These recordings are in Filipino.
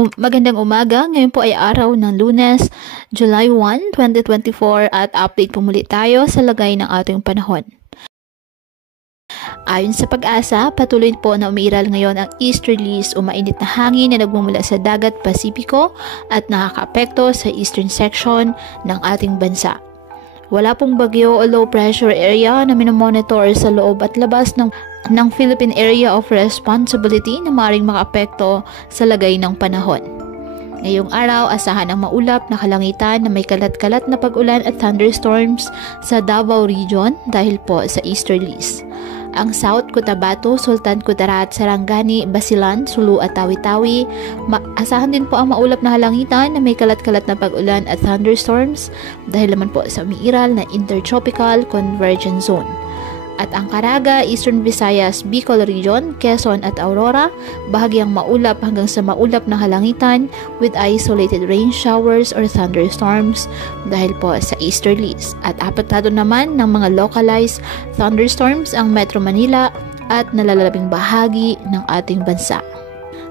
Magandang umaga. Ngayon po ay araw ng Lunes, July 1, 2024 at update po muli tayo sa lagay ng ating panahon. Ayon sa Pag-asa, patuloy po na umiiral ngayon ang easterlies o mainit na hangin na nagmumula sa dagat Pasipiko at nakakaapekto sa eastern section ng ating bansa. Wala pong bagyo o low pressure area na minomonitor sa loob at labas ng Philippine Area of Responsibility na maaaring makaapekto sa lagay ng panahon. Ngayong araw, asahan ang maulap na kalangitan na may kalat-kalat na pag-ulan at thunderstorms sa Davao Region dahil po sa easterlies. Ang South Cotabato, Sultan Kudarat, Sarangani, Basilan, Sulu at Tawi-Tawi, asahan din po ang maulap na kalangitan na may kalat-kalat na pag-ulan at thunderstorms dahil naman po sa umiiral na Intertropical Convergence Zone. At ang Caraga, Eastern Visayas, Bicol Region, Quezon at Aurora, bahagyang maulap hanggang sa maulap na kalangitan with isolated rain showers or thunderstorms dahil po sa easterlies. At apektado naman ng mga localized thunderstorms ang Metro Manila at nalalabing bahagi ng ating bansa.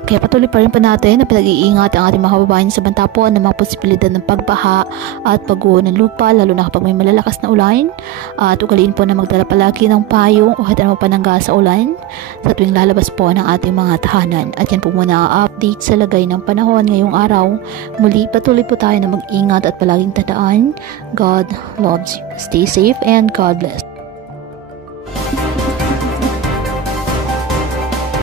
Kaya patuloy pa rin natin na pinag-iingat ang ating mga kababayan sa banta po ng mga posibilidad ng pagbaha at pagguho ng lupa, lalo na kapag may malalakas na ulan. At ugaliin po na magdala palagi ng payong o kahit anong panangga sa ulan sa tuwing lalabas po ng ating mga tahanan. At yan po muna ang update sa lagay ng panahon ngayong araw. Muli patuloy po tayo na mag-ingat at palaging tandaan, God loves you. Stay safe and God bless.